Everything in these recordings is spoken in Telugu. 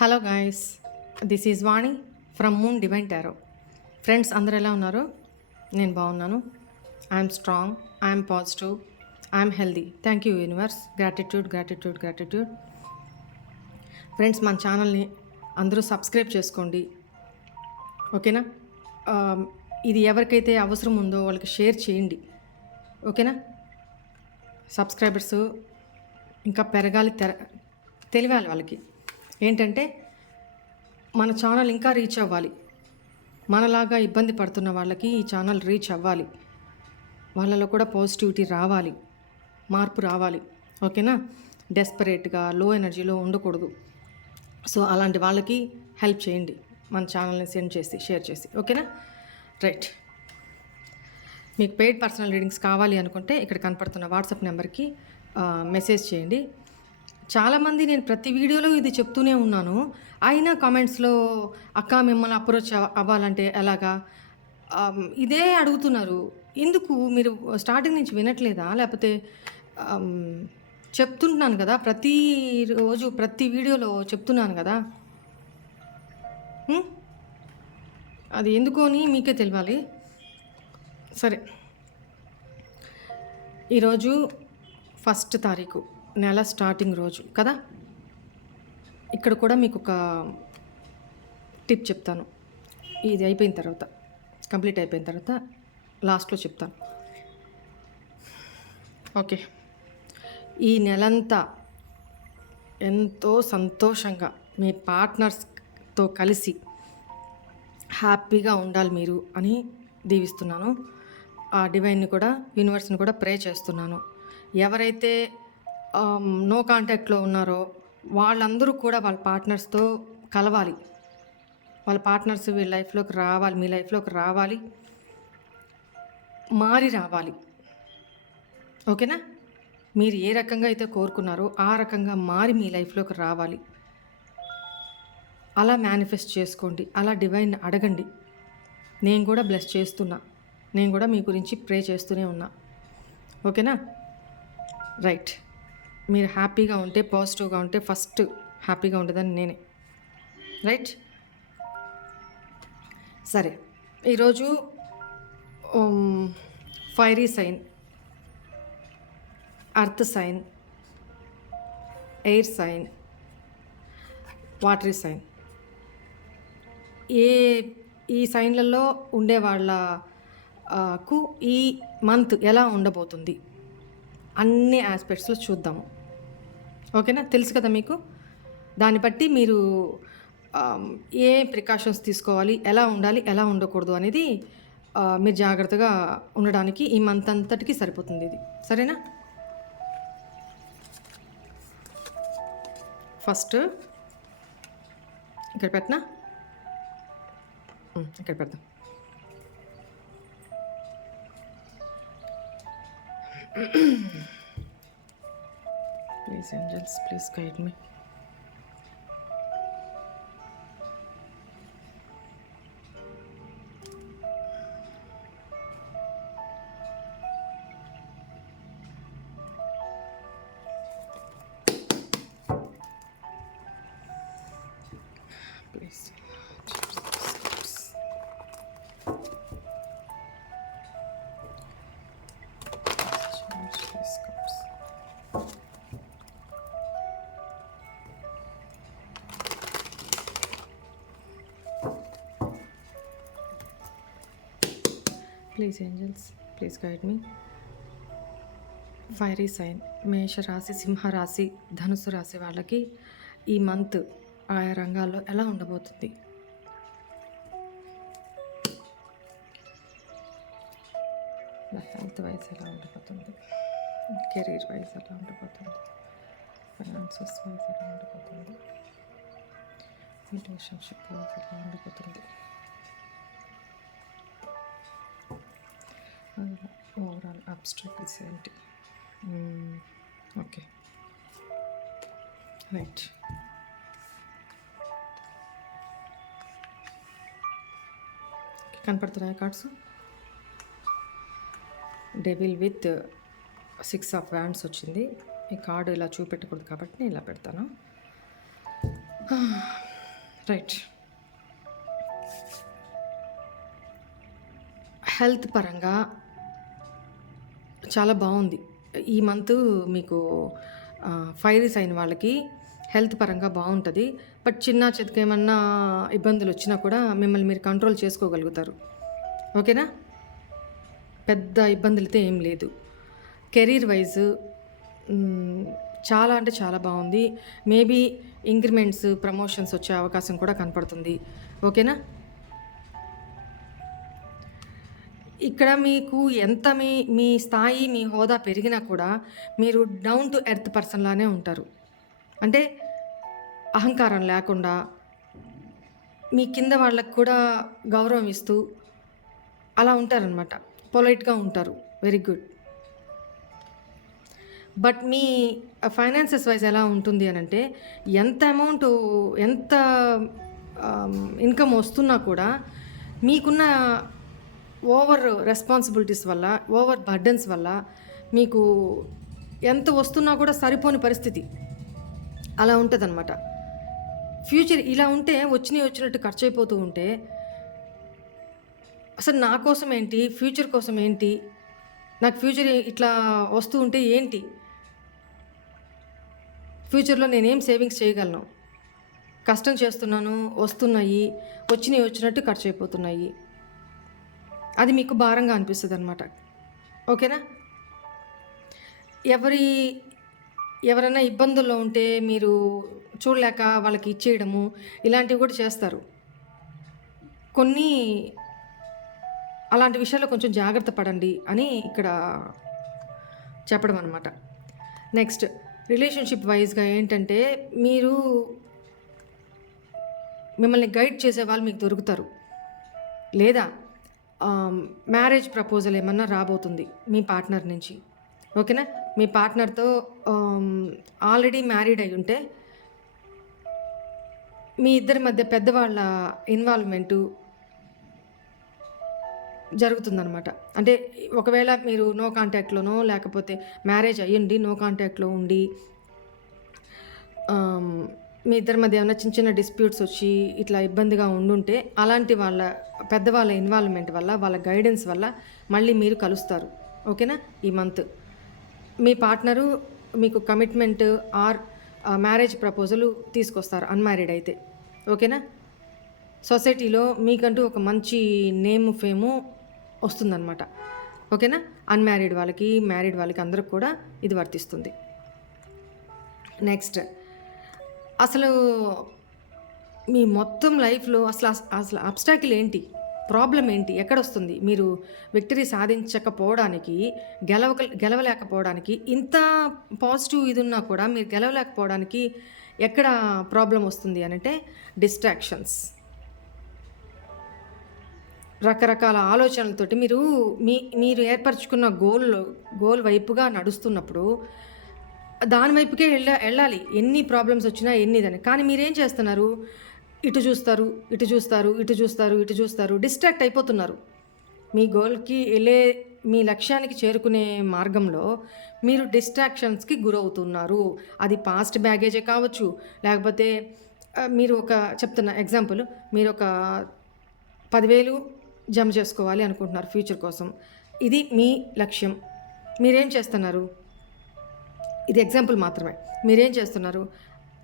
Hello guys, this is Vani from moon divine tarot. Friends అందరు ఎలా ఉన్నారు? నేను బాగున్నాను. I'm strong, I'm positive, I'm healthy. Thank you universe. Gratitude gratitude gratitude. Friends, మన ఛానల్ని అందరూ సబ్స్క్రైబ్ చేసుకోండి, ఓకేనా? ఇది ఎవరికైతే అవసరం ఉందో వాళ్ళకి షేర్ చేయండి, ఓకేనా? సబ్స్క్రైబర్స్ ఇంకా పెరగాలి, తెలియాలి వాళ్ళకి. ఏంటంటే మన ఛానల్ ఇంకా రీచ్ అవ్వాలి. మనలాగా ఇబ్బంది పడుతున్న వాళ్ళకి ఈ ఛానల్ రీచ్ అవ్వాలి. వాళ్ళలో కూడా పాజిటివిటీ రావాలి, మార్పు రావాలి, ఓకేనా? డెస్పరేట్గా లో ఎనర్జీలో ఉండకూడదు. సో అలాంటి వాళ్ళకి హెల్ప్ చేయండి, మన ఛానల్ని సెండ్ చేసి షేర్ చేసి, ఓకేనా? రైట్. మీకు పెయిడ్ పర్సనల్ రీడింగ్స్ కావాలి అనుకుంటే ఇక్కడ కనపడుతున్న వాట్సాప్ నెంబర్కి మెసేజ్ చేయండి. చాలామంది నేను ప్రతి వీడియోలో ఇది చెప్తూనే ఉన్నాను, అయినా కామెంట్స్లో అక్క మిమ్మల్ని అప్రోచ్ అవ్వాలంటే ఎలాగా ఇదే అడుగుతున్నారు. ఎందుకు మీరు స్టార్టింగ్ నుంచి వినట్లేదా? లేకపోతే చెప్తుంటున్నాను కదా, ప్రతిరోజు ప్రతి వీడియోలో చెప్తున్నాను కదా, అది ఎందుకు అని మీకే తెలియాలి. సరే, ఈరోజు 1 తారీఖు, నెల స్టార్టింగ్ రోజు కదా. ఇక్కడ కూడా మీకు ఒక టిప్ చెప్తాను. ఇది అయిపోయిన తర్వాత, కంప్లీట్ అయిపోయిన తర్వాత లాస్ట్లో చెప్తాను, ఓకే? ఈ నెలంతా ఎంతో సంతోషంగా మీ పార్ట్నర్స్తో కలిసి హ్యాపీగా ఉండాలి మీరు అని దీవిస్తున్నాను. ఆ డివైన్ని కూడా, యూనివర్స్ని కూడా ప్రే చేస్తున్నాను. ఎవరైతే నో కాంటాక్ట్లో ఉన్నారో వాళ్ళందరూ కూడా వాళ్ళ పార్ట్నర్స్తో కలవాలి. వాళ్ళ పార్ట్నర్స్ వీళ్ళ లైఫ్లోకి రావాలి, మీ లైఫ్లోకి రావాలి, మారి రావాలి, ఓకేనా? మీరు ఏ రకంగా అయితే కోరుకున్నారో ఆ రకంగా మారి మీ లైఫ్లోకి రావాలి. అలా మేనిఫెస్ట్ చేసుకోండి, అలా డివైన్ అడగండి. నేను కూడా బ్లెస్ చేస్తున్నా, నేను కూడా మీ గురించి ప్రే చేస్తూనే ఉన్నా, ఓకేనా? రైట్. మీరు హ్యాపీగా ఉంటే, పాజిటివ్గా ఉంటే ఫస్ట్ హ్యాపీగా ఉండదని నేనే, రైట్? సరే, ఈరోజు fiery sign, earth sign, air sign, watery sign, ఈ సైన్లలో ఉండే వాళ్ళకు ఈ మంత్ ఎలా ఉండబోతుంది అన్ని ఆస్పెక్ట్స్లో చూద్దాము, ఓకేనా? తెలుసు కదా మీకు. దాన్ని బట్టి మీరు ఏ ప్రికాషన్స్ తీసుకోవాలి, ఎలా ఉండాలి, ఎలా ఉండకూడదు అనేది మీరు జాగ్రత్తగా ఉండడానికి ఈ మంత్ అంతటికి సరిపోతుంది ఇది, సరేనా? ఫస్ట్ ఇక్కడ పెట్టినా, ఇక్కడ పెడదాం. Please angels, please guide me. Please. Please angels, please guide me. Fiery sign, మేషరాశి, సింహరాశి, ధనుసు రాశి వాళ్ళకి ఈ మంత్ ఆయా రంగాల్లో ఎలా ఉండబోతుంది? హెల్త్ వైజ్ ఎలా ఉండబోతుంది, కెరీర్ వైజ్ ఎలా ఉండబోతుంది, ఫైనాన్సెస్ వైజ్ ఎలా ఉండబోతుంది, రిలేషన్షిప్ వైజ్ ఎలా ఉండబోతుంది, ఓవరాల్ అబ్స్ట్రక్ట్స్ ఏంటి? Okay, right. కనపడుతున్నాయి cards. Devil with 6 of wands వచ్చింది. ఈ కార్డు ఇలా చూపెట్టకూడదు కాబట్టి నేను ఇలా పెడతాను. రైట్. హెల్త్ పరంగా చాలా బాగుంది. ఈ మంత్ మీకు ఫైర్ సైన్ వాళ్ళకి హెల్త్ పరంగా బాగుంటుంది. బట్ చిన్న చితక ఏమన్నా ఇబ్బందులు వచ్చినా కూడా మిమ్మల్ని మీరు కంట్రోల్ చేసుకోగలుగుతారు. ఓకేనా? పెద్ద ఇబ్బందులైతే ఏం లేదు. కెరీర్ వైజ్ చాలా అంటే చాలా బాగుంది. మేబీ ఇంక్రిమెంట్స్, ప్రమోషన్స్ వచ్చే అవకాశం కూడా కనపడుతుంది. ఓకేనా? ఇక్కడ మీకు ఎంత మీ మీ స్థాయి, మీ హోదా పెరిగినా కూడా మీరు డౌన్ టు ఎర్త్ పర్సన్‌లానే ఉంటారు. అంటే అహంకారం లేకుండా మీ కింద వాళ్ళకి కూడా గౌరవం ఇస్తూ అలా ఉంటారనమాట. పొలైట్‌గా ఉంటారు. Very good. But me finances wise ఎలా ఉంటుంది అనంటే ఎంత అమౌంట్, ఎంత ఇన్‌కమ్ వస్తున్నా కూడా మీకున్న ఓవర్ రెస్పాన్సిబిలిటీస్ వల్ల, ఓవర్ బర్డెన్స్ వల్ల మీకు ఎంత వస్తున్నా కూడా సరిపోని పరిస్థితి అలా ఉంటుందన్నమాట. ఫ్యూచర్ ఇలా ఉంటే వచ్చినట్టు ఖర్చు అయిపోతూ ఉంటే అసలు నా కోసం ఏంటి, ఫ్యూచర్ కోసం ఏంటి, నాకు ఫ్యూచర్ ఇట్లా వస్తూ ఉంటే ఏంటి, ఫ్యూచర్లో నేనేం సేవింగ్స్ చేయగలను, కష్టం చేస్తున్నాను, వస్తున్నాయి, వచ్చినట్టు ఖర్చు అయిపోతున్నాయి, అది మీకు భారంగా అనిపిస్తుంది అనమాట. ఓకేనా? ఎవరైనా ఇబ్బందుల్లో ఉంటే మీరు చూడలేక వాళ్ళకి ఇచ్చేయడము ఇలాంటివి కూడా చేస్తారు. కొన్ని అలాంటి విషయాల్లో కొంచెం జాగ్రత్త పడండి అని ఇక్కడ చెప్పడం అనమాట. నెక్స్ట్ రిలేషన్షిప్ వైజ్గా ఏంటంటే మీరు మిమ్మల్ని గైడ్ చేసే వాళ్ళు మీకు దొరుకుతారు. లేదా మ్యారేజ్ ప్రపోజల్ ఏమన్నా రాబోతుంది మీ పార్ట్నర్ నుంచి. ఓకేనా? మీ పార్ట్నర్తో ఆల్రెడీ మ్యారీడ్ అయి ఉంటే మీ ఇద్దరి మధ్య పెద్దవాళ్ళ ఇన్వాల్వ్మెంటు జరుగుతుందనమాట. అంటే ఒకవేళ మీరు నో కాంటాక్ట్లోనో లేకపోతే మ్యారేజ్ అయ్యండి నో కాంటాక్ట్లో ఉండి మీ ఇద్దరి మధ్య ఏమైనా చిన్న డిస్ప్యూట్స్ వచ్చి ఇట్లా ఇబ్బందిగా ఉండుంటే అలాంటి పెద్దవాళ్ళ ఇన్వాల్వ్మెంట్ వల్ల, వాళ్ళ గైడెన్స్ వల్ల మళ్ళీ మీరు కలుస్తారు. ఓకేనా? ఈ మంత్ మీ పార్ట్నరు మీకు కమిట్మెంట్ ఆర్ మ్యారేజ్ ప్రపోజల్ తీసుకొస్తారు అన్మ్యారీడ్ అయితే. ఓకేనా? సొసైటీలో మీకంటూ ఒక మంచి నేమ్, ఫేము వస్తుందన్నమాట. ఓకేనా? అన్మ్యారీడ్ వాళ్ళకి, మ్యారీడ్ వాళ్ళకి అందరికి కూడా ఇది వర్తిస్తుంది. నెక్స్ట్ అసలు మీ మొత్తం లైఫ్లో అసలు అబ్స్టాకిల్ ఏంటి, ప్రాబ్లం ఏంటి, ఎక్కడొస్తుంది, మీరు విక్టరీ సాధించకపోవడానికి, గెలవలేకపోవడానికి, ఇంత పాజిటివ్ ఇది ఉన్నా కూడా మీరు గెలవలేకపోవడానికి ఎక్కడ ప్రాబ్లం వస్తుంది అనంటే డిస్ట్రాక్షన్స్, రకరకాల ఆలోచనలతోటి మీరు ఏర్పరచుకున్న గోల్ వైపుగా నడుస్తున్నప్పుడు దాని వైపుకే వెళ్ళాలి. ఎన్ని ప్రాబ్లమ్స్ వచ్చినా ఎన్నిదని. కానీ మీరేం చేస్తున్నారు, ఇటు చూస్తారు, డిస్ట్రాక్ట్ అయిపోతున్నారు. మీ గోల్కి మీ లక్ష్యానికి చేరుకునే మార్గంలో మీరు డిస్ట్రాక్షన్స్కి గురవుతున్నారు. అది పాస్ట్ బ్యాగేజే కావచ్చు, లేకపోతే మీరు చెప్తున్న ఎగ్జాంపుల్, మీరు ఒక 10,000 జమ చేసుకోవాలి అనుకుంటున్నారు ఫ్యూచర్ కోసం. ఇది మీ లక్ష్యం. మీరేం చేస్తున్నారు, ఇది ఎగ్జాంపుల్ మాత్రమే. మీరేం చేస్తున్నారు,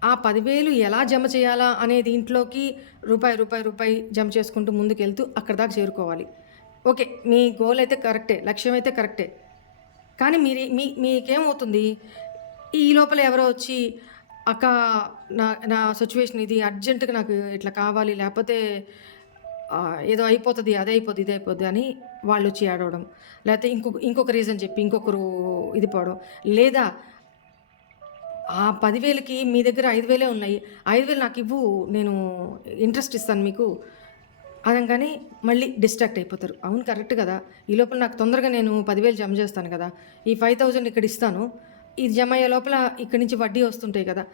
ఆ 10,000 ఎలా జమ చేయాలా అనే దీంట్లోకి రూపాయి జమ చేసుకుంటూ ముందుకెళ్తూ అక్కడ దాకా చేరుకోవాలి. ఓకే, మీ గోల్ అయితే కరెక్టే, లక్ష్యం అయితే కరెక్టే. కానీ మీకేమవుతుంది, ఈ లోపల ఎవరో వచ్చి అక్క నా సిచ్యువేషన్ ఇది, అర్జెంటుగా నాకు ఇట్లా కావాలి, లేకపోతే ఏదో అయిపోతుంది, ఇది అయిపోద్ది అని వాళ్ళు వచ్చి ఆడవడం, లేకపోతే ఇంకొక రీజన్ చెప్పి ఇంకొకరు ఇది పోవడం, లేదా ఆ 10,000కి మీ దగ్గర 5,000 ఉన్నాయి, 5,000 నాకు ఇవ్వు, నేను ఇంట్రెస్ట్ ఇస్తాను మీకు అనగానే మళ్ళీ డిస్ట్రాక్ట్ అయిపోతారు. అవును, కరెక్ట్ కదా, ఈ లోపల నాకు తొందరగా నేను 10,000 జమ చేస్తాను కదా, ఈ 5,000 ఇక్కడ ఇస్తాను, ఇది జమ అయ్యే లోపల ఇక్కడి నుంచి వడ్డీ వస్తుంటాయి కదా,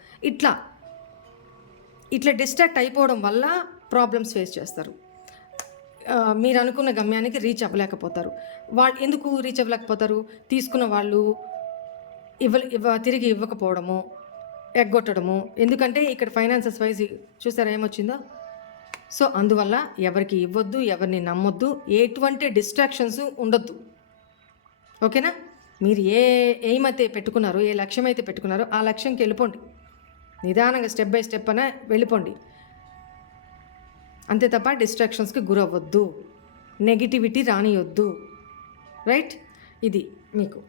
ఇట్లా డిస్ట్రాక్ట్ అయిపోవడం వల్ల ప్రాబ్లమ్స్ ఫేస్ చేస్తారు. మీరు అనుకున్న గమ్యానికి రీచ్ అవ్వలేకపోతారు. వాళ్ళు ఎందుకు రీచ్ అవ్వలేకపోతారు, తీసుకున్న వాళ్ళు తిరిగి ఇవ్వకపోవడము, ఎగ్గొట్టడము. ఎందుకంటే ఇక్కడ ఫైనాన్సెస్ వైజ్ చూసారా ఏమొచ్చిందో, సో అందువల్ల ఎవరికి ఇవ్వద్దు, ఎవరిని నమ్మొద్దు, ఎటువంటి డిస్ట్రాక్షన్స్ ఉండొద్దు. ఓకేనా? మీరు ఏ ఎయిమ్ అయితే పెట్టుకున్నారో, ఏ లక్ష్యం అయితే పెట్టుకున్నారో ఆ లక్ష్యంకి వెళ్ళిపోండి. నిదానంగా స్టెప్ బై స్టెప్ అనే వెళ్ళిపోండి. అంతే తప్ప డిస్ట్రాక్షన్స్కి గురవ్వద్దు, నెగిటివిటీ రానియొద్దు. రైట్? ఇది మీకు.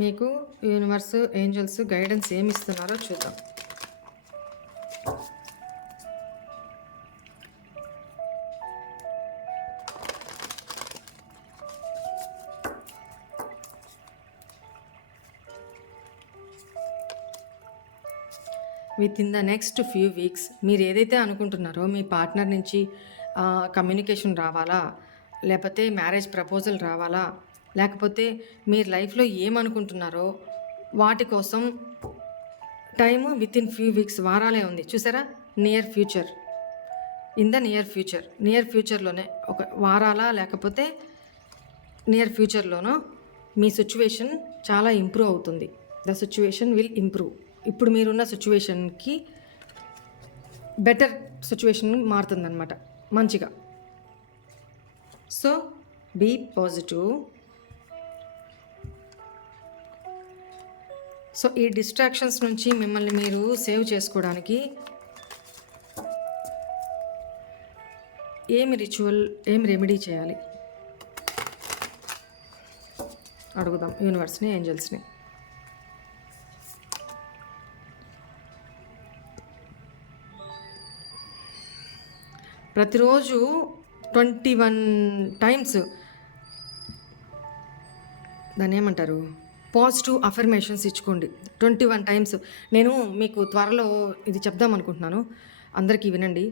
మీకు యూనివర్స్, ఏంజల్స్ గైడెన్స్ ఏమి ఇస్తున్నారో చూద్దాం. With in the next few weeks మీరు ఏదైతే అనుకుంటున్నారో మీ పార్ట్నర్ నుంచి కమ్యూనికేషన్ రావాలా, లేకపోతే మ్యారేజ్ ప్రపోజల్ రావాలా, లేకపోతే మీరు లైఫ్లో ఏమనుకుంటున్నారో వాటి కోసం time with in few weeks, వారాలే ఉంది చూసారా. Near future, in the near future, near ఫ్యూచర్లోనే ఒక వారాల లేకపోతే నియర్ ఫ్యూచర్లోనో మీ సిచ్యువేషన్ చాలా ఇంప్రూవ్ అవుతుంది. The situation will improve. ఇప్పుడు మీరున్న సిచ్యువేషన్కి బెటర్ సిచ్యువేషన్ మారుతుందన్నమాట మంచిగా. So be positive. సో ఈ డిస్ట్రాక్షన్స్ నుంచి మిమ్మల్ని మీరు సేవ్ చేసుకోవడానికి ఏమి రిచువల్, ఏమి రెమెడీ చేయాలి అడుగుదాం యూనివర్స్ని, ఏంజల్స్ని. ప్రతిరోజు 21 టైమ్స్ దాన్ని ఏమంటారు, పాజిటివ్ అఫర్మేషన్స్ ఇచ్చుకోండి 21 టైమ్స్. నేను మీకు త్వరలో ఇది చెప్దాం అనుకుంటున్నాను, అందరికీ వినండి.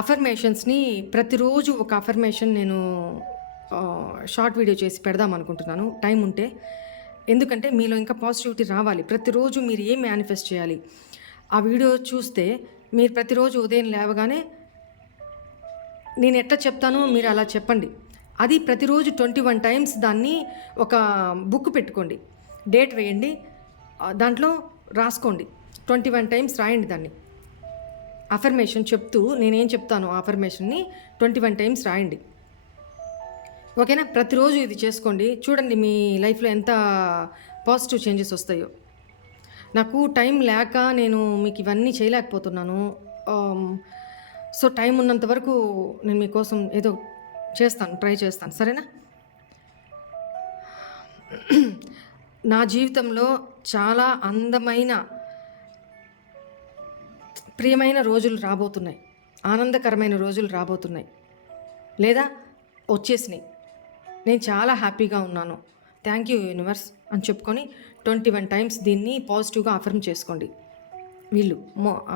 అఫర్మేషన్స్ని ప్రతిరోజు ఒక అఫర్మేషన్ నేను షార్ట్ వీడియో చేసి పెడదాం అనుకుంటున్నాను టైం ఉంటే. ఎందుకంటే మీలో ఇంకా పాజిటివిటీ రావాలి. ప్రతిరోజు మీరు ఏం మేనిఫెస్ట్ చేయాలి, ఆ వీడియో చూస్తే మీరు ప్రతిరోజు ఉదయం లేవగానే నేను ఎట్లా చెప్తానో మీరు అలా చెప్పండి. అది ప్రతిరోజు 21 టైమ్స్ దాన్ని ఒక బుక్ పెట్టుకోండి, డేట్ వేయండి, దాంట్లో రాసుకోండి. 21 టైమ్స్ రాయండి దాన్ని. అఫర్మేషన్ చెప్తూ నేనేం చెప్తాను ఆ అఫర్మేషన్ని 21 టైమ్స్ రాయండి. ఓకేనా? ప్రతిరోజు ఇది చేసుకోండి, చూడండి మీ లైఫ్లో ఎంత పాజిటివ్ చేంజెస్ వస్తాయో. నాకు టైం లేక నేను మీకు ఇవన్నీ చేయలేకపోతున్నాను. సో టైం ఉన్నంత వరకు నేను మీకోసం ఏదో చేస్తాను, ట్రై చేస్తాను, సరేనా? నా జీవితంలో చాలా అందమైన ప్రియమైన రోజులు రాబోతున్నాయి, ఆనందకరమైన రోజులు రాబోతున్నాయి, లేదా వచ్చేసినాయి. నేను చాలా హ్యాపీగా ఉన్నాను, థ్యాంక్ యూ యూనివర్స్ అని చెప్పుకొని 21 టైమ్స్ దీన్ని పాజిటివ్గా అఫర్మ్ చేసుకోండి. వీళ్ళు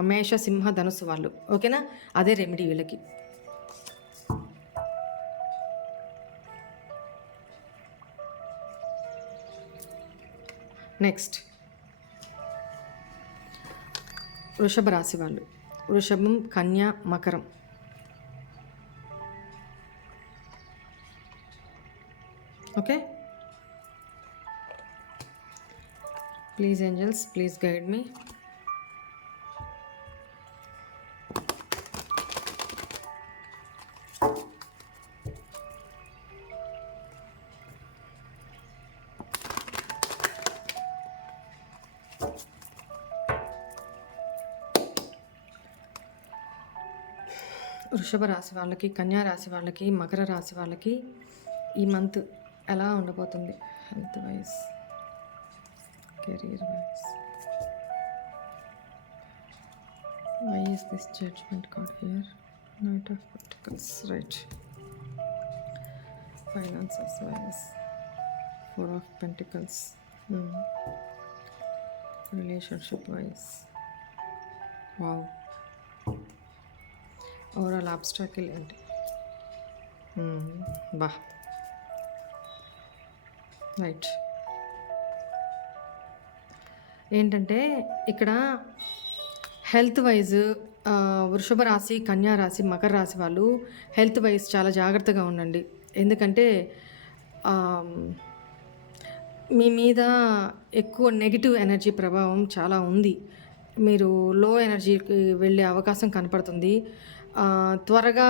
మేష, సింహ, ధనుసు వాళ్ళు. ఓకేనా? అదే రెమెడీ వీళ్ళకి. నెక్స్ట్ వృషభ రాశి వాళ్ళు. వృషభం, కన్య, మకరం. Okay, please angels, please guide me. వృషభ రాశి వాళ్ళకి, కన్యా రాశి వాళ్ళకి, మకర రాశి వాళ్ళకి ఈ మంత్ ఎలా ఉండబోతుంది health wise, career wise. Why is this judgment card here? Knight of pentacles, right. Finances wise, 4 of pentacles. Relationship wise, wow. Overall obstacle ఏంటి? బా, రైట్. ఏంటంటే ఇక్కడ హెల్త్ వైజ్ వృషభ రాశి, కన్యా రాశి, మకర రాశి వాళ్ళు హెల్త్ వైజ్ చాలా జాగ్రత్తగా ఉండండి. ఎందుకంటే మీ మీద ఎక్కువ నెగిటివ్ ఎనర్జీ ప్రభావం చాలా ఉంది. మీరు లో ఎనర్జీకి వెళ్ళే అవకాశం కనపడుతుంది. త్వరగా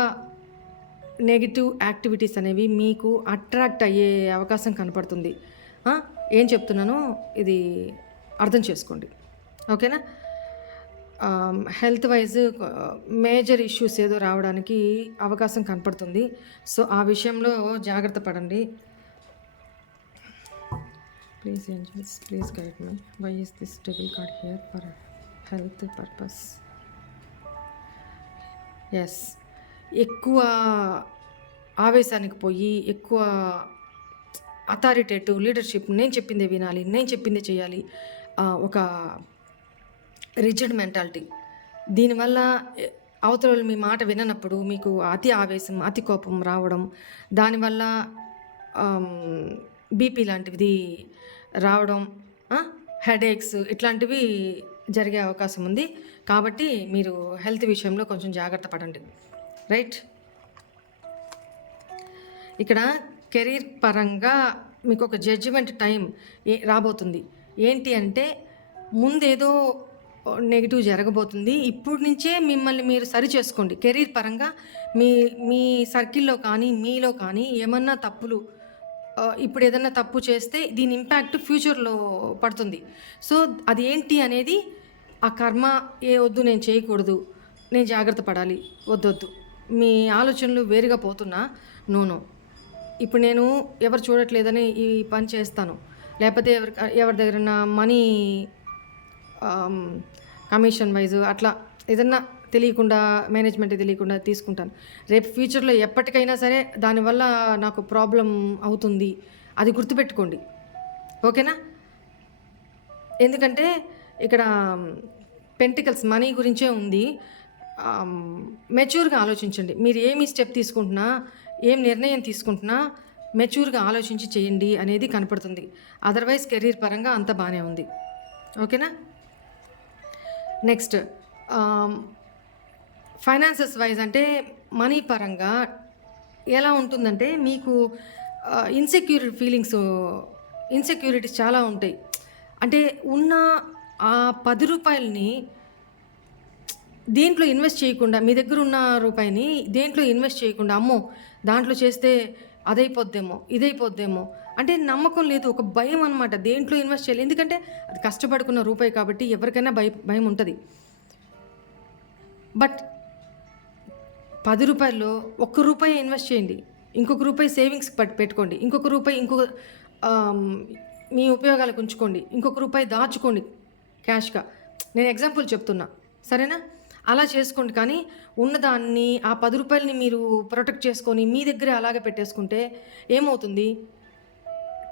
నెగిటివ్ యాక్టివిటీస్ అనేవి మీకు అట్రాక్ట్ అయ్యే అవకాశం కనపడుతుంది. ఏం చెప్తున్నానో ఇది అర్థం చేసుకోండి. ఓకేనా? హెల్త్ వైజ్ మేజర్ ఇష్యూస్ ఏదో రావడానికి అవకాశం కనపడుతుంది. సో ఆ విషయంలో జాగ్రత్త పడండి. Please angels, please guide me. Why is this devil card here for health purpose? Yes, ఎక్కువ ఆవేశానికి పోయి ఎక్కువ అథారిటేటివ్ లీడర్షిప్, నేను చెప్పిందే వినాలి, నేను చెప్పిందే చేయాలి, ఒక రిజిడ్ మెంటాలిటీ. దీనివల్ల అవతల వాళ్ళు మీ మాట విననప్పుడు మీకు అతి ఆవేశం, అతి కోపం రావడం, దానివల్ల బీపీ లాంటిది రావడం, హెడేక్స్ ఇట్లాంటివి జరిగే అవకాశం ఉంది. కాబట్టి మీరు హెల్త్ విషయంలో కొంచెం జాగ్రత్త పడండి. రైట్? ఇక్కడ కెరీర్ పరంగా మీకు ఒక జడ్జిమెంట్ టైం రాబోతుంది. ఏంటి అంటే ముందేదో నెగిటివ్ జరగబోతుంది. ఇప్పుడు నుంచే మిమ్మల్ని మీరు సరి చేసుకోండి. కెరీర్ పరంగా మీ సర్కిల్లో కానీ మీలో కానీ ఏమన్నా తప్పులు, ఇప్పుడు ఏదన్నా తప్పు చేస్తే దీని ఇంపాక్ట్ ఫ్యూచర్లో పడుతుంది. సో అది ఏంటి అనేది ఆ కర్మ, వద్దు నేను చేయకూడదు, నేను జాగ్రత్త పడాలి, వద్దొద్దు, మీ ఆలోచనలు వేరుగా పోతున్నా నో, ఇప్పుడు నేను ఎవరు చూడట్లేదని ఈ పని చేస్తాను, లేకపోతే ఎవరి దగ్గర మనీ కమిషన్ వైజ్ అట్లా ఏదన్నా తెలియకుండా, మేనేజ్మెంట్ తెలియకుండా తీసుకుంటాను. రేపు ఫ్యూచర్లో ఎప్పటికైనా సరే దానివల్ల నాకు ప్రాబ్లం అవుతుంది. అది గుర్తుపెట్టుకోండి. ఓకేనా? ఎందుకంటే ఇక్కడ పెంటికల్స్ మనీ గురించే ఉంది. మెచ్యూర్గా ఆలోచించండి. మీరు ఏమి స్టెప్ తీసుకుంటున్నా, ఏం నిర్ణయం తీసుకుంటున్నా మెచ్యూర్గా ఆలోచించి చేయండి అనేది కనపడుతుంది. అదర్వైజ్ కెరీర్ పరంగా అంత బాగానే ఉంది. ఓకేనా? నెక్స్ట్ ఫైనాన్సెస్ వైజ్ అంటే మనీ పరంగా ఎలా ఉంటుందంటే మీకు ఇన్సెక్యూరిటీస్ చాలా ఉంటాయి. అంటే ఉన్న ఆ 10 రూపాయలని దేంట్లో ఇన్వెస్ట్ చేయకుండా, మీ దగ్గర ఉన్న రూపాయిని దేంట్లో ఇన్వెస్ట్ చేయకుండా, అమ్మో దాంట్లో చేస్తే అదైపోద్దేమో, ఇదైపోద్దేమో అంటే నమ్మకం లేదు, ఒక భయం అనమాట. దేంట్లో ఇన్వెస్ట్ చేయాలి, ఎందుకంటే అది కష్టపడుకున్న రూపాయి కాబట్టి ఎవరికైనా భయం ఉంటుంది. బట్ 10 రూపాయల్లో 1 రూపాయి ఇన్వెస్ట్ చేయండి, ఇంకొక రూపాయి సేవింగ్స్ పెట్టుకోండి, ఇంకొక రూపాయి మీ ఉపయోగాలకు ఉంచుకోండి, ఇంకొక రూపాయి దాచుకోండి క్యాష్గా. నేను ఎగ్జాంపుల్ చెప్తున్నా, సరేనా? అలా చేసుకోండి. కానీ ఉన్నదాన్ని ఆ 10 రూపాయలని మీరు ప్రొటెక్ట్ చేసుకొని మీ దగ్గరే అలాగే పెట్టేసుకుంటే ఏమవుతుంది?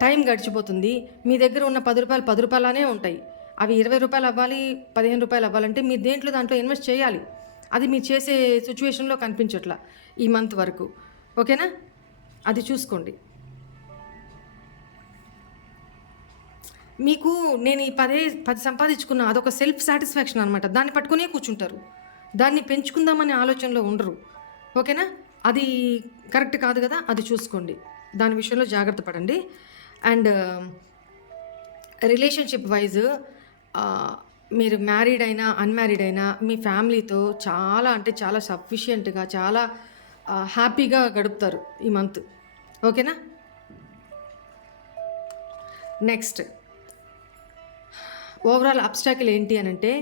టైం గడిచిపోతుంది. మీ దగ్గర ఉన్న 10 రూపాయలు 10 రూపాయలనే ఉంటాయి. అవి 20 రూపాయలు అవ్వాలి, 15 రూపాయలు అవ్వాలంటే మీరు దాంట్లో ఇన్వెస్ట్ చేయాలి. అది మీరు చేసే సిచ్యువేషన్లో కనిపించట్లా ఈ మంత్ వరకు. ఓకేనా? అది చూసుకోండి. మీకు నేను ఈ 10 సంపాదించుకున్న అదొక సెల్ఫ్ సాటిస్ఫాక్షన్ అనమాట. దాన్ని పట్టుకునే కూర్చుంటారు, దాన్ని పెంచుకుందామనే ఆలోచనలో ఉండరు. ఓకేనా? అది కరెక్ట్ కాదు కదా, అది చూసుకోండి. దాని విషయంలో జాగ్రత్త పడండి. అండ్ రిలేషన్షిప్ వైజ్ మీరు మ్యారీడ్ అయినా అన్మ్యారీడ్ అయినా మీ ఫ్యామిలీతో చాలా అంటే చాలా సఫిషియెంట్గా, చాలా హ్యాపీగా గడుపుతారు ఈ మంత్. ఓకేనా? నెక్స్ట్ ఓవరాల్ అబ్స్టాకిల్ ఏంటి అని అంటే,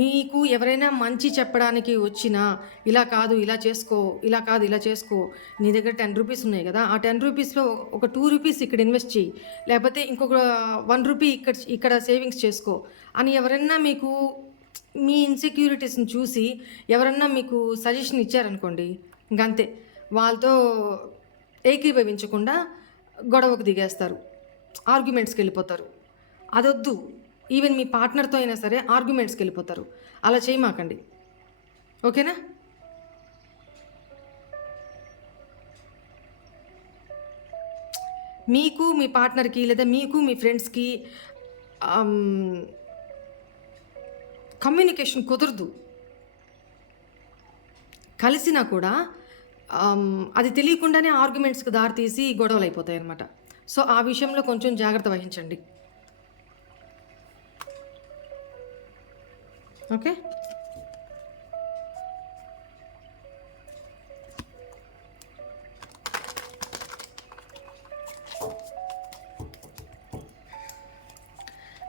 మీకు ఎవరైనా మంచి చెప్పడానికి వచ్చినా ఇలా కాదు ఇలా చేసుకో, ఇలా కాదు ఇలా చేసుకో, నీ దగ్గర 10 రూపీస్ ఉన్నాయి కదా, ఆ 10 రూపీస్లో ఒక 2 రూపీస్ ఇక్కడ ఇన్వెస్ట్ చేయి, లేకపోతే ఇంకొక 1 రూపీ ఇక్కడ సేవింగ్స్ చేసుకో అని ఎవరైనా మీకు మీ ఇన్సెక్యూరిటీస్ని చూసి ఎవరన్నా మీకు సజెషన్ ఇచ్చారనుకోండి, ఇంకంతే, వాళ్ళతో ఏకీభవించకుండా గొడవకు దిగేస్తారు, ఆర్గ్యుమెంట్స్కి వెళ్ళిపోతారు. అదొద్దు. ఈవెన్ మీ పార్ట్నర్తో అయినా సరే ఆర్గ్యుమెంట్స్కి వెళ్ళిపోతారు. అలా చేయమాకండి. ఓకేనా? మీకు మీ పార్ట్నర్కి లేదా మీకు మీ ఫ్రెండ్స్కి కమ్యూనికేషన్ కుదరదు. కలిసినా కూడా అది తెలియకుండానే ఆర్గ్యుమెంట్స్కి దారితీసి గొడవలు అయిపోతాయి అన్నమాట. సో ఆ విషయంలో కొంచెం జాగ్రత్త వహించండి. ఓకే.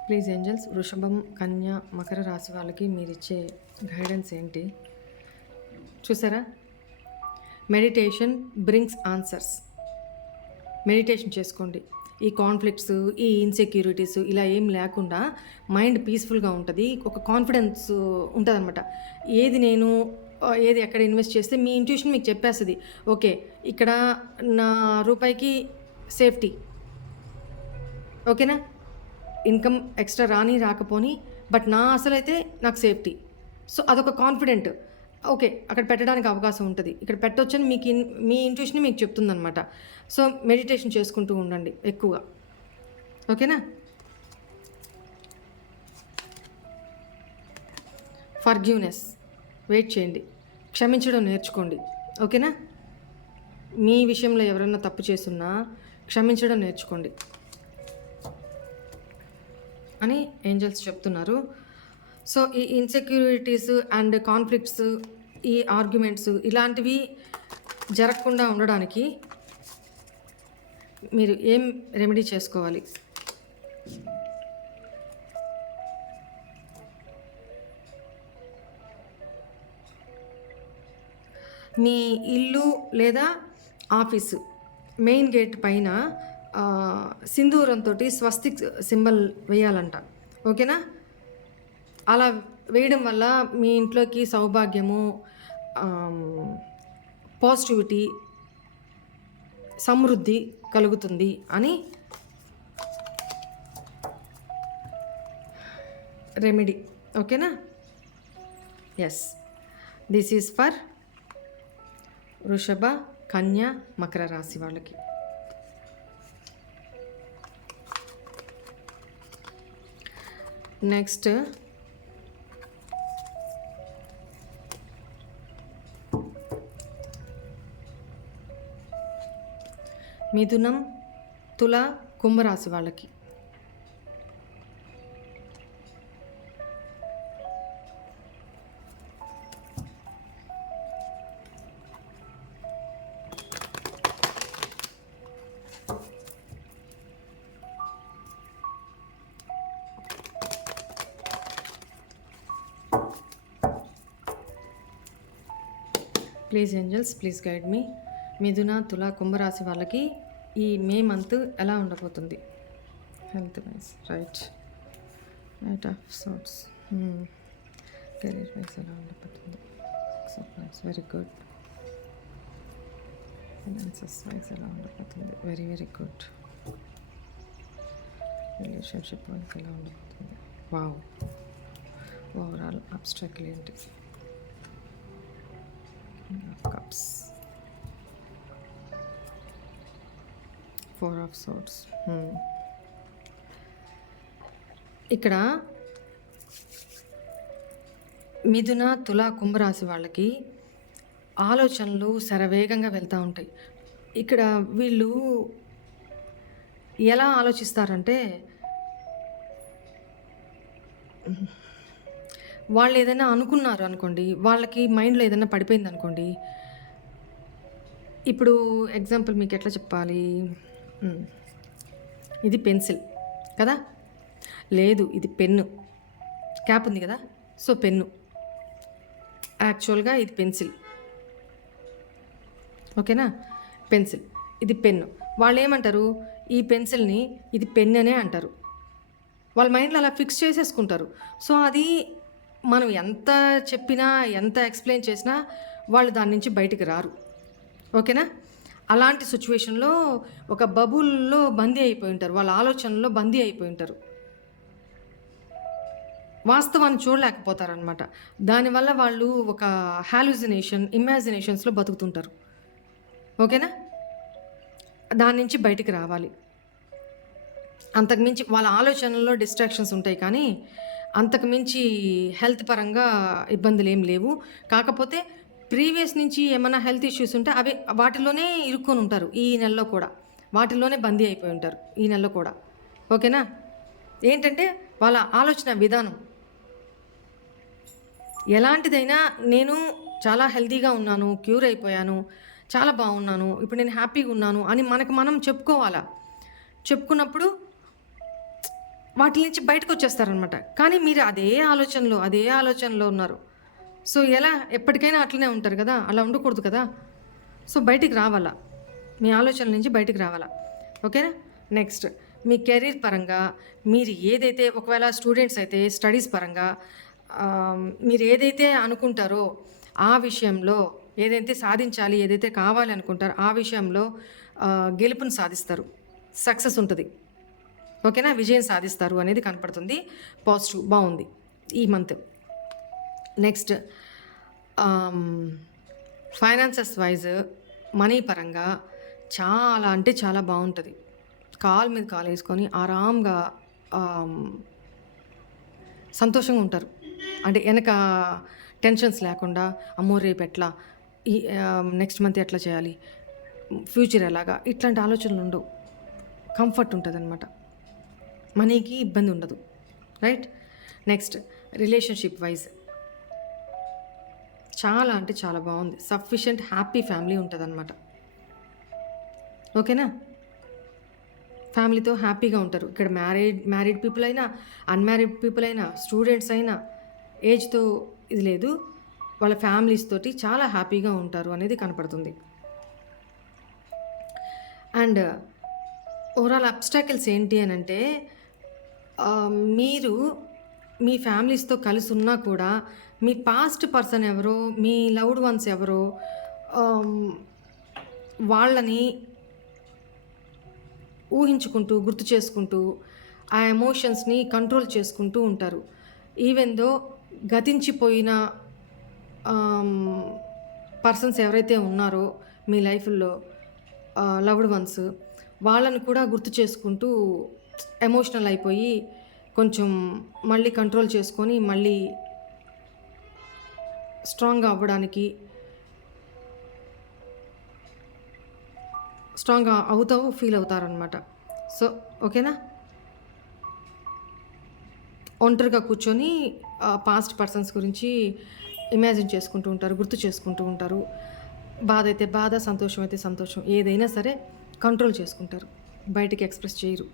ప్లీజ్ ఏంజల్స్, వృషభం, కన్య, మకర రాశి వాళ్ళకి మీరు ఇచ్చే గైడెన్స్ ఏంటి? చూసారా, మెడిటేషన్ బ్రింగ్స్ ఆన్సర్స్. మెడిటేషన్ చేసుకోండి. ఈ కాన్ఫ్లిక్ట్స్, ఈ ఇన్సెక్యూరిటీస్ ఇలా ఏం లేకుండా మైండ్ పీస్ఫుల్గా ఉంటుంది. ఒక కాన్ఫిడెన్స్ ఉంటుంది అనమాట. ఏది ఎక్కడ ఇన్వెస్ట్ చేస్తే మీ ఇంట్యూషన్ మీకు చెప్పేస్తుంది. ఓకే, ఇక్కడ నా రూపాయికి సేఫ్టీ, ఓకేనా, ఇన్కమ్ ఎక్స్ట్రా రాకపోని, బట్ నా అసలైతే నాకు సేఫ్టీ. సో అదొక కాన్ఫిడెంట్. ఓకే, అక్కడ పెట్టడానికి అవకాశం ఉంటుంది, ఇక్కడ పెట్టొచ్చని మీ ఇంట్యూషన్ మీకు చెప్తుందనమాట. సో మెడిటేషన్ చేసుకుంటూ ఉండండి ఎక్కువగా, ఓకేనా. ఫర్గివ్నెస్, వెయిట్ చేయండి, క్షమించడం నేర్చుకోండి, ఓకేనా. మీ విషయంలో ఎవరైనా తప్పు చేస్తున్నా క్షమించడం నేర్చుకోండి అని ఏంజల్స్ చెప్తున్నారు. సో ఈ ఇన్సెక్యూరిటీస్ అండ్ కాన్ఫ్లిక్ట్స్, ఈ ఆర్గ్యుమెంట్స్ ఇలాంటివి జరగకుండా ఉండడానికి మీరు ఏం రెమెడీ చేసుకోవాలి? మీ ఇల్లు లేదా ఆఫీసు మెయిన్ గేట్ పైన సింధూరంతో స్వస్తిక్ సింబల్ వేయాలంట, ఓకేనా. అలా వేయడం వల్ల మీ ఇంట్లోకి సౌభాగ్యము, పాజిటివిటీ, సమృద్ధి కలుగుతుంది అని రెమెడీ, ఓకేనా. ఎస్, దిస్ ఈజ్ ఫర్ వృషభ, కన్య, మకర రాశి వాళ్ళకి. నెక్స్ట్ మిథునం, తుల, కుంభరాశి వాళ్ళకి. Please angels, please guide me. మిథున, తుల, కుంభరాశి వాళ్ళకి ఈ మే మంత్ ఎలా ఉండబోతుంది? Health wise, right of sorts. Career wise ఎలా ఉండబోతుంది? Surprise, very good. Finances wise ఎలా ఉండబోతుంది? Very very good. Relationship wise ఎలా ఉండబోతుంది? వావ్. ఓవరాల్ అబ్స్ట్రాక్ట్ ఏంటి? Cups, 4 of swords. ఇక్కడ మిథున, తుల, కుంభరాశి వాళ్ళకి ఆలోచనలు శరవేగంగా వెళ్తూ ఉంటాయి. ఇక్కడ వీళ్ళు ఎలా ఆలోచిస్తారంటే, వాళ్ళు ఏదైనా అనుకున్నారు అనుకోండి, వాళ్ళకి మైండ్లో ఏదైనా పడిపోయింది అనుకోండి. ఇప్పుడు ఎగ్జాంపుల్ మీకు ఎట్లా చెప్పాలి? ఇది పెన్సిల్ కదా, లేదు ఇది పెన్ను, క్యాప్ ఉంది కదా, సో పెన్ను. యాక్చువల్గా ఇది పెన్సిల్, ఓకేనా, పెన్సిల్, ఇది పెన్ను. వాళ్ళు ఏమంటారు? ఈ పెన్సిల్ని ఇది పెన్ అనే అంటారు. వాళ్ళ మైండ్లో అలా ఫిక్స్ చేసేసుకుంటారు. సో అది మనం ఎంత చెప్పినా, ఎంత ఎక్స్ప్లెయిన్ చేసినా వాళ్ళు దాని నుంచి బయటికి రారు, ఓకేనా. అలాంటి సిచ్యువేషన్లో ఒక బబుల్లో బందీ అయిపోయి ఉంటారు, వాళ్ళ ఆలోచనలో బందీ అయిపోయి ఉంటారు, వాస్తవాన్ని చూడలేకపోతారనమాట. దానివల్ల వాళ్ళు ఒక హాలుసినేషన్, ఇమాజినేషన్స్లో బతుకుతుంటారు, ఓకేనా. దాని నుంచి బయటికి రావాలి. అంతకుమించి వాళ్ళ ఆలోచనల్లో డిస్ట్రాక్షన్స్ ఉంటాయి, కానీ అంతకుమించి హెల్త్ పరంగా ఇబ్బందులు ఏం లేవు. కాకపోతే ప్రీవియస్ నుంచి ఏమైనా హెల్త్ ఇష్యూస్ ఉంటే అవి వాటిలోనే ఇరుక్కొని ఉంటారు ఈ నెలలో కూడా. వాటిలోనే బందీ అయిపోయి ఉంటారు ఈ నెలలో కూడా. ఓకేనా? ఏంటంటే వాళ్ళ ఆలోచన విధానం ఎలాంటిదైనా నేను చాలా హెల్తీగా ఉన్నాను, క్యూర్ అయిపోయాను, చాలా బాగున్నాను, ఇప్పుడు నేను హ్యాపీగా ఉన్నాను అని మనకు మనం చెప్పుకోవాలా. చెప్పుకున్నప్పుడు వాటి నుంచి బయటకు వచ్చేస్తారనమాట. కానీ మీరు అదే ఆలోచనలో ఉన్నారు. సో ఎలా ఎప్పటికైనా అట్లనే ఉంటారు కదా, అలా ఉండకూడదు కదా. సో బయటికి రావాలా, మీ ఆలోచనల నుంచి బయటికి రావాలా. ఓకేనా? నెక్స్ట్, మీ కెరీర్ పరంగా మీరు ఏదైతే, ఒకవేళ స్టూడెంట్స్ అయితే స్టడీస్ పరంగా మీరు ఏదైతే అనుకుంటారో ఆ విషయంలో, ఏదైతే సాధించాలి, ఏదైతే కావాలి అనుకుంటారో ఆ విషయంలో గెలుపుని సాధిస్తారు, సక్సెస్ ఉంటుంది. ఓకేనా? విజయం సాధిస్తారు అనేది కనపడుతుంది. పాజిటివ్ బాగుంది ఈ month. Next, finances wise money పరంగా చాలా అంటే చాలా బాగుంటుంది. కాలు మీద కాలు వేసుకొని ఆరాంగా సంతోషంగా ఉంటారు. అంటే వెనక టెన్షన్స్ లేకుండా, అమ్మో రేపు ఎట్లా, ఈ నెక్స్ట్ మంత్ ఎట్లా చేయాలి, ఫ్యూచర్ ఎలాగా, ఇట్లాంటి ఆలోచనలు ఉండవు. కంఫర్ట్ ఉంటుంది అనమాట, మనీకి ఇబ్బంది ఉండదు. రైట్? నెక్స్ట్, రిలేషన్షిప్ వైజ్ చాలా అంటే చాలా బాగుంది. సఫిషియెంట్ హ్యాపీ ఫ్యామిలీ ఉంటుంది అనమాట. ఓకేనా? ఫ్యామిలీతో హ్యాపీగా ఉంటారు. ఇక్కడ మ్యారీడ్ పీపుల్ అయినా, అన్మ్యారీడ్ పీపుల్ అయినా, స్టూడెంట్స్ అయినా, ఏజ్తో ఇది లేదు, వాళ్ళ ఫ్యామిలీస్ తోటి చాలా హ్యాపీగా ఉంటారు అనేది కనపడుతుంది. అండ్ ఓవరాల్ అబ్స్టాకిల్స్ ఏంటి అని అంటే, మీరు మీ ఫ్యామిలీస్తో కలిసి ఉన్నా కూడా మీ పాస్ట్ పర్సన్ ఎవరో, మీ లవ్డ్ వన్స్ ఎవరో, వాళ్ళని ఊహించుకుంటూ, గుర్తు చేసుకుంటూ, ఆ ఎమోషన్స్ని కంట్రోల్ చేసుకుంటూ ఉంటారు. ఈవెన్ దో గతించిపోయిన పర్సన్స్ ఎవరైతే ఉన్నారో మీ లైఫ్లో, లవ్డ్ వన్స్, వాళ్ళని కూడా గుర్తు చేసుకుంటూ ఎమోషనల్ అయిపోయి కొంచెం మళ్ళీ కంట్రోల్ చేసుకొని మళ్ళీ స్ట్రాంగ్గా అవ్వడానికి, స్ట్రాంగ్గా ఫీల్ అవుతారనమాట. సో ఓకేనా? ఒంటరిగా కూర్చొని పాస్ట్ పర్సన్స్ గురించి ఇమాజిన్ చేసుకుంటూ ఉంటారు, గుర్తు చేసుకుంటూ ఉంటారు. బాధ అయితే బాధ, సంతోషం అయితే సంతోషం, ఏదైనా సరే కంట్రోల్ చేసుకుంటారు, బయటికి ఎక్స్ప్రెస్ చేయరు.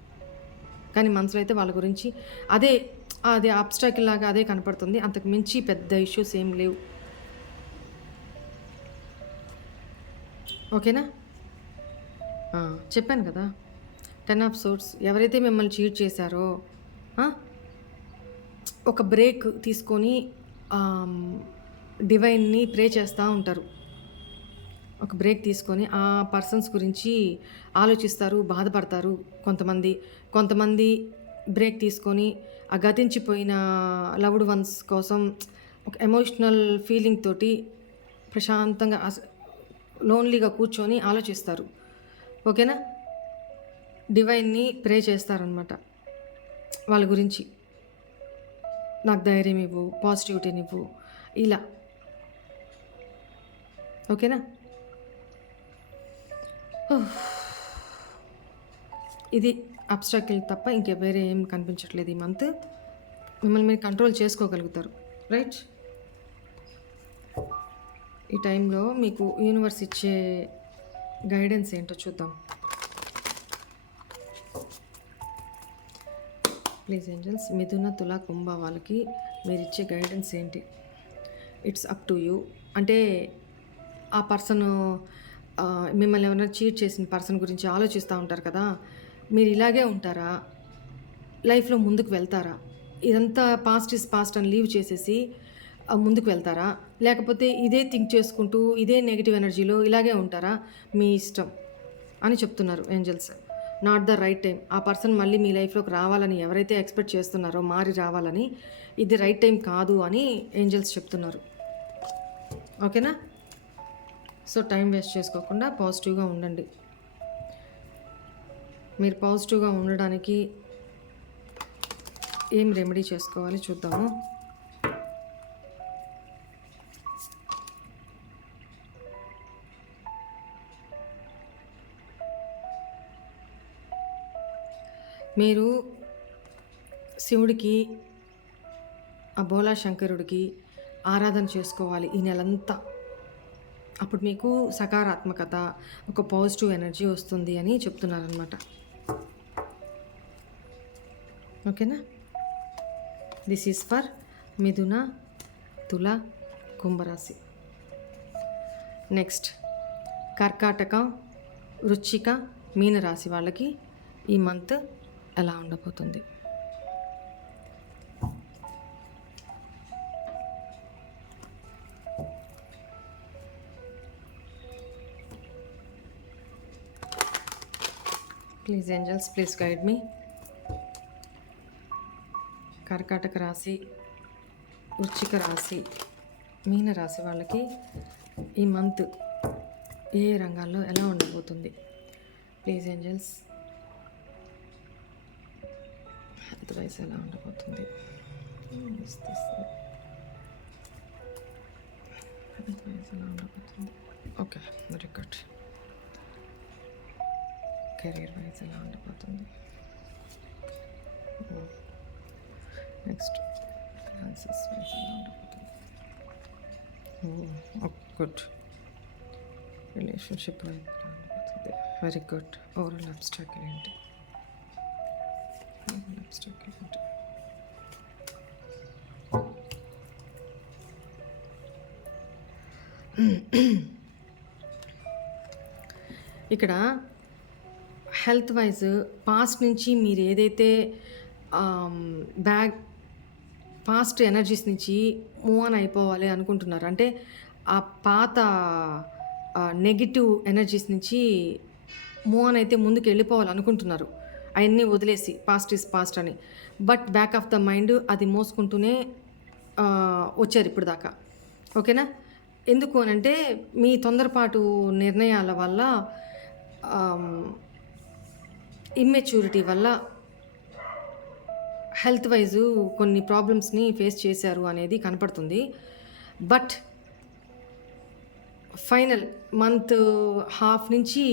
కానీ మనసులో అయితే వాళ్ళ గురించి అదే అబ్స్ట్రాకిల్ లాగా అదే కనపడుతుంది. అంతకు మించి పెద్ద ఇష్యూస్ ఏం లేవు. ఓకేనా? చెప్పాను కదా, 10 ఆఫ్ సోర్స్. ఎవరైతే మిమ్మల్ని చీట్ చేశారో ఒక బ్రేక్ తీసుకొని డివైన్ని ప్రే చేస్తూ ఉంటారు. ఒక బ్రేక్ తీసుకొని ఆ పర్సన్స్ గురించి ఆలోచిస్తారు, బాధపడతారు. కొంతమంది బ్రేక్ తీసుకొని ఆ గతించిపోయిన లవ్డ్ వన్స్ కోసం ఒక ఎమోషనల్ ఫీలింగ్ తోటి ప్రశాంతంగా లోన్లీగా కూర్చొని ఆలోచిస్తారు. ఓకేనా? డివైన్ని ప్రే చేస్తారనమాట వాళ్ళ గురించి. నాకు ధైర్యం ఇవ్వు, పాజిటివిటీనివ్వు, ఇలా. ఓకేనా? ఇది అబ్స్ట్రాకిల్ తప్ప ఇంకే వేరే ఏం కనిపించట్లేదు. ఈ మంత్ మిమ్మల్ని మీరు కంట్రోల్ చేసుకోగలుగుతారు. రైట్? ఈ టైంలో మీకు యూనివర్స్ ఇచ్చే గైడెన్స్ ఏంటో చూద్దాం. ప్లీజ్ ఏంజల్స్, మిథున, తుల, కుంభ వాళ్ళకి మీరు ఇచ్చే గైడెన్స్ ఏంటి? It's up to you. అంటే ఆ పర్సన్, మిమ్మల్ని ఏమైనా చీట్ చేసిన పర్సన్ గురించి ఆలోచిస్తూ ఉంటారు కదా, మీరు ఇలాగే ఉంటారా? లైఫ్లో ముందుకు వెళ్తారా? ఇదంతా పాస్ట్ ఇస్ పాస్ట్ అని లీవ్ చేసేసి ముందుకు వెళ్తారా? లేకపోతే ఇదే థింక్ చేసుకుంటూ ఇదే నెగిటివ్ ఎనర్జీలో ఇలాగే ఉంటారా? మీ ఇష్టం అని చెప్తున్నారు angels. Not the right time. ఆ పర్సన్ మళ్ళీ మీ లైఫ్లోకి రావాలని ఎవరైతే ఎక్స్పెక్ట్ చేస్తున్నారో, మారి రావాలని, ఇది రైట్ టైం కాదు అని ఏంజల్స్ చెప్తున్నారు. ఓకేనా? సో టైం వేస్ట్ చేసుకోకుండా పాజిటివ్గా ఉండండి. మీరు పాజిటివ్గా ఉండడానికి ఏం రెమెడీ చేసుకోవాలి చూద్దాము. మీరు శివుడికి, ఆ బోలా శంకరుడికి ఆరాధన చేసుకోవాలి ఈ నెలంతా. అప్పుడు మీకు సకారాత్మకత, ఒక పాజిటివ్ ఎనర్జీ వస్తుంది అని చెప్తున్నారనమాట. ఓకేనా? దిస్ ఈజ్ ఫర్ మిథున, తుల, కుంభరాశి. నెక్స్ట్ కర్కాటక, వృశ్చిక, మీనరాశి వాళ్ళకి ఈ మంత్ ఎలా ఉండబోతుంది? ప్లీజ్ ఏంజల్స్, ప్లీజ్ గైడ్ మీ. కర్కాటక రాశి, వృశ్చిక రాశి, మీన రాశి వాళ్ళకి ఈ మంత్ ఏ రంగాల్లో ఎలా ఉండబోతుంది? ప్లీజ్ ఏంజల్స్, హెల్త్ వైజ్ ఎలా ఉండబోతుంది? హెల్త్ వైజ్ ఎలా ఉండబోతుంది? Okay, very good. Career wise ఎలా ఉండబోతుంది? నెక్స్ట్ ఫైనాన్సెస్ వైజ్ ఎలా ఉండబోతుంది? గుడ్. రిలేషన్షిప్ వైజ్ ఎలా ఉండబోతుంది? Very good. ఓవరాల్ అబ్స్ట్రాక్ట్ ఏంటి? అబ్స్ట్రాక్ట్ ఏంటి? ఇక్కడ హెల్త్ వైజ్ పాస్ట్ నుంచి మీరు ఏదైతే పాస్ట్ ఎనర్జీస్ నుంచి మూవ్ ఆన్ అయిపోవాలి అనుకుంటున్నారు, అంటే ఆ పాత నెగిటివ్ ఎనర్జీస్ నుంచి మూవ్ ఆన్ అయితే ముందుకు వెళ్ళిపోవాలి అనుకుంటున్నారు, అవన్నీ వదిలేసి పాస్ట్ ఈజ్ పాస్ట్ అని. But back of the mind అది మోసుకుంటూనే వచ్చారు ఇప్పుడు దాకా. ఓకేనా? ఎందుకు అనంటే మీ తొందరపాటు నిర్ణయాల వల్ల, ఇమ్మెచ్యూరిటీ వల్ల హెల్త్ వైజు కొన్ని ప్రాబ్లమ్స్ని ఫేస్ చేశారు అనేది కనపడుతుంది. బట్ ఫైనల్ మంత్ హాఫ్ నుంచి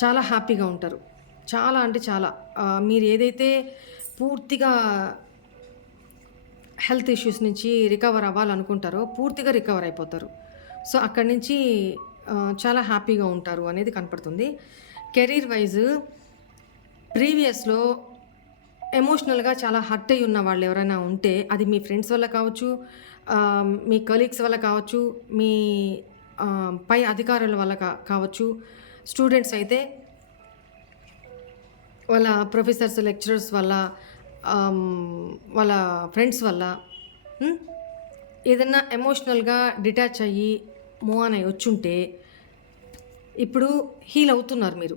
చాలా హ్యాపీగా ఉంటారు. చాలా అంటే చాలా. మీరు ఏదైతే పూర్తిగా హెల్త్ ఇష్యూస్ నుంచి రికవర్ అవ్వాలనుకుంటారో పూర్తిగా రికవర్ అయిపోతారు. సో అక్కడి నుంచి చాలా హ్యాపీగా ఉంటారు అనేది కనపడుతుంది. కెరీర్ వైజ్ ప్రీవియస్లో ఎమోషనల్గా చాలా హర్ట్ అయి ఉన్న వాళ్ళు ఎవరైనా ఉంటే, అది మీ ఫ్రెండ్స్ వల్ల కావచ్చు, మీ కలీగ్స్ వల్ల కావచ్చు, మీ పై అధికారుల వల్ల కావచ్చు, స్టూడెంట్స్ అయితే వాళ్ళ ప్రొఫెసర్స్, లెక్చరర్స్ వల్ల, వాళ్ళ ఫ్రెండ్స్ వల్ల ఏదన్నా ఎమోషనల్గా డిటాచ్ అయ్యి మూవ్ ఆన్ అయ్యి వచ్చుంటే ఇప్పుడు హీల్ అవుతున్నారు. మీరు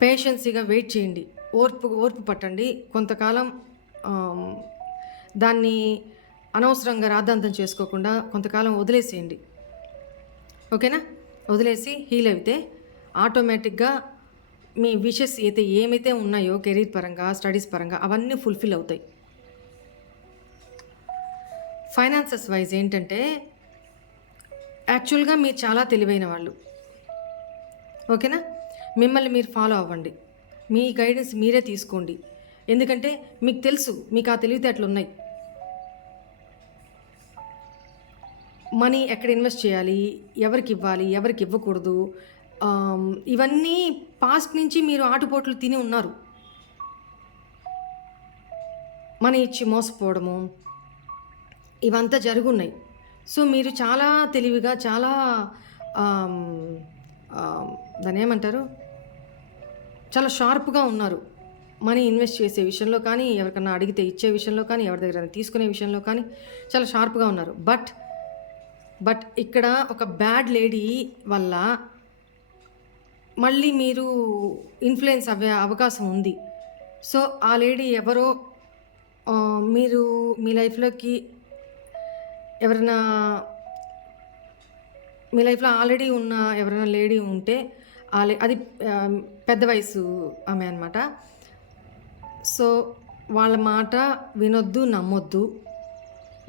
పేషెన్సీగా వెయిట్ చేయండి, ఓర్పు పట్టండి. కొంతకాలం దాన్ని అనవసరంగా రాద్ధాంతం చేసుకోకుండా కొంతకాలం వదిలేసేయండి. ఓకేనా? వదిలేసి హీల్ అయితే ఆటోమేటిక్గా మీ విషెస్ ఏమైతే ఉన్నాయో కెరీర్ పరంగా, స్టడీస్ పరంగా అవన్నీ ఫుల్ఫిల్ అవుతాయి. ఫైనాన్సెస్ వైజ్ ఏంటంటే, యాక్చువల్గా మీరు చాలా తెలివైన వాళ్ళు. ఓకేనా? మిమ్మల్ని మీరు ఫాలో అవ్వండి, మీ గైడెన్స్ మీరే తీసుకోండి. ఎందుకంటే మీకు తెలుసు, మీకు ఆ తెలివితేటలు ఉన్నాయి. మనీ ఎక్కడ ఇన్వెస్ట్ చేయాలి, ఎవరికి ఇవ్వాలి, ఎవరికి ఇవ్వకూడదు, ఇవన్నీ పాస్ట్ నుంచి మీరు ఆటుపోట్లు తిని ఉన్నారు. మనీ ఇచ్చి మోసపోవడము ఇవంతా జరుగున్నాయి. సో మీరు చాలా తెలివిగా, చాలా దాన్ని ఏమంటారు, చాలా షార్ప్గా ఉన్నారు. మనీ ఇన్వెస్ట్ చేసే విషయంలో కానీ, ఎవరికన్నా అడిగితే ఇచ్చే విషయంలో కానీ, ఎవరి దగ్గర తీసుకునే విషయంలో కానీ చాలా షార్ప్గా ఉన్నారు. బట్ ఇక్కడ ఒక బ్యాడ్ లేడీ వల్ల మళ్ళీ మీరు ఇన్ఫ్లుయెన్స్ అవ్వే అవకాశం ఉంది. సో ఆ లేడీ ఎవరో, మీరు మీ లైఫ్లోకి ఎవరైనా, మీ లైఫ్లో ఆల్రెడీ ఉన్న ఎవరైనా లేడీ ఉంటే అది పెద్ద వయసు ఆమె అన్నమాట. సో వాళ్ళ మాట వినొద్దు, నమ్మొద్దు.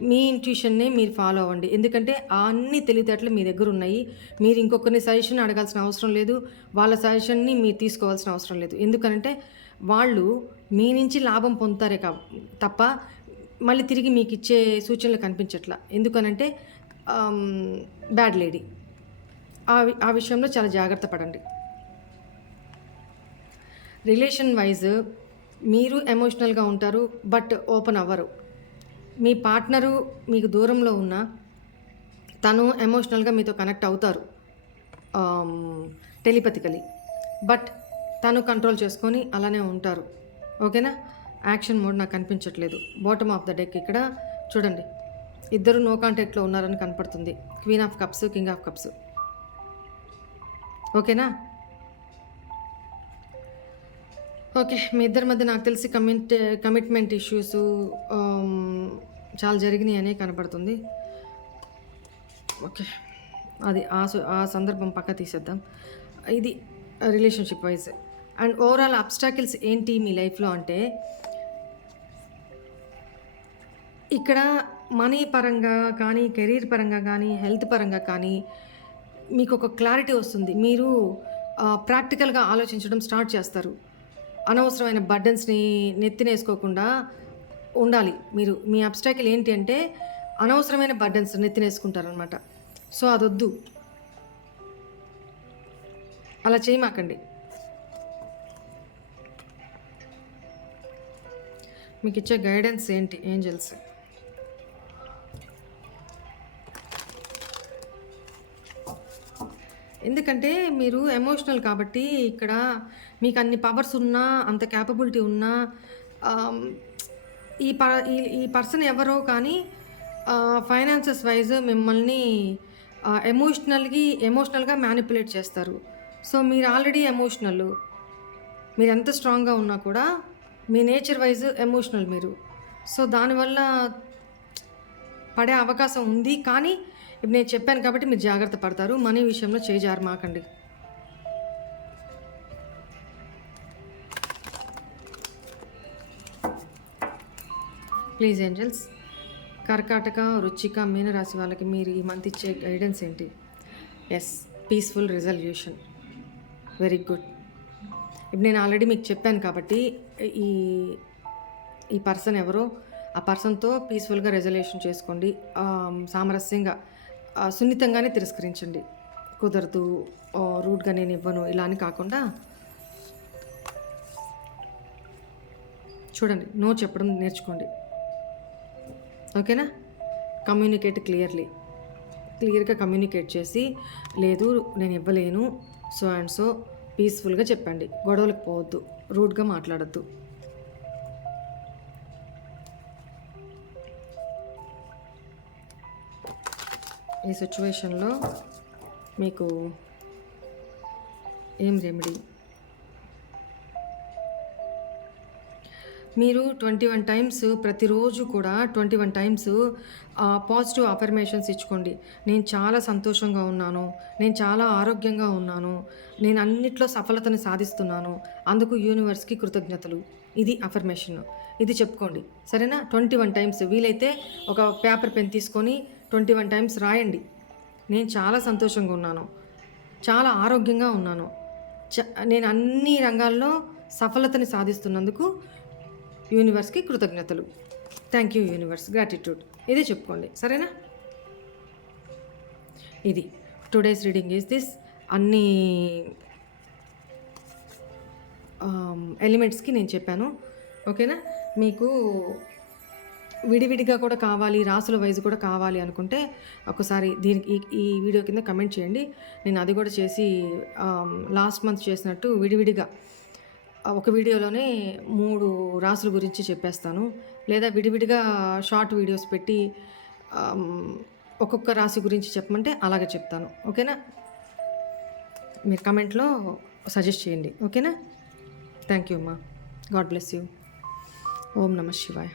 మీ ఇంట్యూషన్నే మీరు ఫాలో అవ్వండి. ఎందుకంటే ఆ అన్ని తెలివితేటలు మీ దగ్గర ఉన్నాయి. మీరు ఇంకొకరిని సజెషన్ అడగాల్సిన అవసరం లేదు. వాళ్ళ సజెషన్‌ని మీరు తీసుకోవాల్సిన అవసరం లేదు. ఎందుకనంటే వాళ్ళు మీ నుంచి లాభం పొందుతారే తప్ప మళ్ళీ తిరిగి మీకిచ్చే సూచనలు కనిపించట్లా. ఎందుకనంటే బ్యాడ్ లేడీ. ఆ విషయంలో చాలా జాగ్రత్త పడండి. రిలేషన్ వైజ్ మీరు ఎమోషనల్‌గా ఉంటారు. బట్ ఓపెన్ అవ్వరు. మీ పార్ట్నరు మీకు దూరంలో ఉన్నా తను ఎమోషనల్గా మీతో కనెక్ట్ అవుతారు టెలిపతికలీ. బట్ తను కంట్రోల్ చేసుకొని అలానే ఉంటారు. ఓకేనా? యాక్షన్ మోడ్ నాకు కనిపించట్లేదు. బాటమ్ ఆఫ్ ద డెక్ ఇక్కడ చూడండి, ఇద్దరు నో కాంటాక్ట్లో ఉన్నారని కనపడుతుంది. Queen of cups, king of cups. ఓకేనా? ఓకే, మీ ఇద్దరి మధ్య నాకు తెలిసి కమిట్మెంట్ ఇష్యూస్ చాలా జరిగినాయి అనే కనపడుతుంది. ఓకే, అది ఆ సందర్భం పక్క తీసేద్దాం. ఇది relationship wise. And overall obstacles ఏంటి మీ లైఫ్లో అంటే, ఇక్కడ మనీ పరంగా కానీ, కెరీర్ పరంగా కానీ, హెల్త్ పరంగా కానీ మీకు ఒక క్లారిటీ వస్తుంది. మీరు ప్రాక్టికల్గా ఆలోచించడం స్టార్ట్ చేస్తారు. అనవసరమైన బర్డెన్స్ని నెత్తినేసుకోకుండా ఉండాలి. మీరు మీ అబ్స్టాకిల్ ఏంటి అంటే అనవసరమైన బర్డెన్స్ నెత్తినేసుకుంటారనమాట. సో అదొద్దు, అలా చేయమాకండి. మీకు ఇచ్చే గైడెన్స్ ఏంటి ఏంజల్స్? ఎందుకంటే మీరు ఎమోషనల్ కాబట్టి ఇక్కడ మీకు అన్ని పవర్స్ ఉన్నా, అంత క్యాపబిలిటీ ఉన్నా, ఈ పర్సన్ ఎవరో కానీ ఫైనాన్సెస్ వైజ్ మిమ్మల్ని ఎమోషనల్గా మ్యానిపులేట్ చేస్తారు. సో మీరు ఆల్రెడీ ఎమోషనల్. మీరు ఎంత స్ట్రాంగ్గా ఉన్నా కూడా మీ నేచర్ వైజ్ ఎమోషనల్ మీరు. సో దానివల్ల పడే అవకాశం ఉంది. కానీ ఇప్పుడు నేను చెప్పాను కాబట్టి మీరు జాగ్రత్త పడతారు. మనీ విషయంలో చేజారమాకండి. ప్లీజ్ ఏంజల్స్, కర్కాటక, వృశ్చిక, మీనరాశి వాళ్ళకి మీరు ఈ మంత్ ఇచ్చే గైడెన్స్ ఏంటి? Yes, peaceful resolution. Very good. ఇప్పుడు నేను ఆల్రెడీ మీకు చెప్పాను కాబట్టి ఈ పర్సన్ ఎవరో ఆ పర్సన్తో పీస్ఫుల్గా రెజల్యూషన్ చేసుకోండి. సామరస్యంగా, సున్నితంగానే తిరస్కరించండి. కుదరదు, రూడ్గా నేను ఇవ్వను ఇలా అని కాకుండా చూడండి, నో చెప్పడం నేర్చుకోండి. ఓకేనా? కమ్యూనికేట్ క్లియర్గా కమ్యూనికేట్ చేసి, లేదు నేను ఇవ్వలేను, సో అండ్ సో పీస్ఫుల్గా చెప్పండి. గొడవలకు పోవద్దు, రూడ్గా మాట్లాడద్దు. ఈ సిచ్యువేషన్లో మీకు ఏం రెమెడీ? మీరు 21 టైమ్స్ ప్రతిరోజు కూడా 21 టైమ్స్ పాజిటివ్ అఫర్మేషన్స్ ఇచ్చుకోండి. నేను చాలా సంతోషంగా ఉన్నాను, నేను చాలా ఆరోగ్యంగా ఉన్నాను, నేను అన్నిట్లో సఫలతను సాధిస్తున్నాను, అందుకు యూనివర్స్కి కృతజ్ఞతలు. ఇది అఫర్మేషన్. ఇది చెప్పుకోండి, సరేనా? 21 టైమ్స్. వీలైతే ఒక పేపర్ పెన్ తీసుకొని 21 టైమ్స్ రాయండి. నేను చాలా సంతోషంగా ఉన్నాను, చాలా ఆరోగ్యంగా ఉన్నాను, నేను అన్ని రంగాల్లో సఫలతని సాధిస్తున్నందుకు యూనివర్స్కి కృతజ్ఞతలు. Thank you universe, gratitude. ఇదే చెప్పుకోండి, సరేనా? ఇది టుడేస్ రీడింగ్ ఈజ్ దిస్. అన్ని ఎలిమెంట్స్కి నేను చెప్పాను. ఓకేనా? మీకు విడివిడిగా కూడా కావాలి, రాసుల వైజ్ కూడా కావాలి అనుకుంటే ఒకసారి దీనికి ఈ వీడియో కింద కమెంట్ చేయండి. నేను అది కూడా చేసి లాస్ట్ మంత్ చేసినట్టు విడివిడిగా ఒక వీడియోలోనే 3 రాసుల గురించి చెప్పేస్తాను. లేదా విడివిడిగా షార్ట్ వీడియోస్ పెట్టి ఒక్కొక్క రాశి గురించి చెప్పమంటే అలాగే చెప్తాను. ఓకేనా? మీరు కమెంట్లో సజెస్ట్ చేయండి. ఓకేనా? థ్యాంక్ యూ అమ్మా. God bless you. ఓం నమః శివాయ.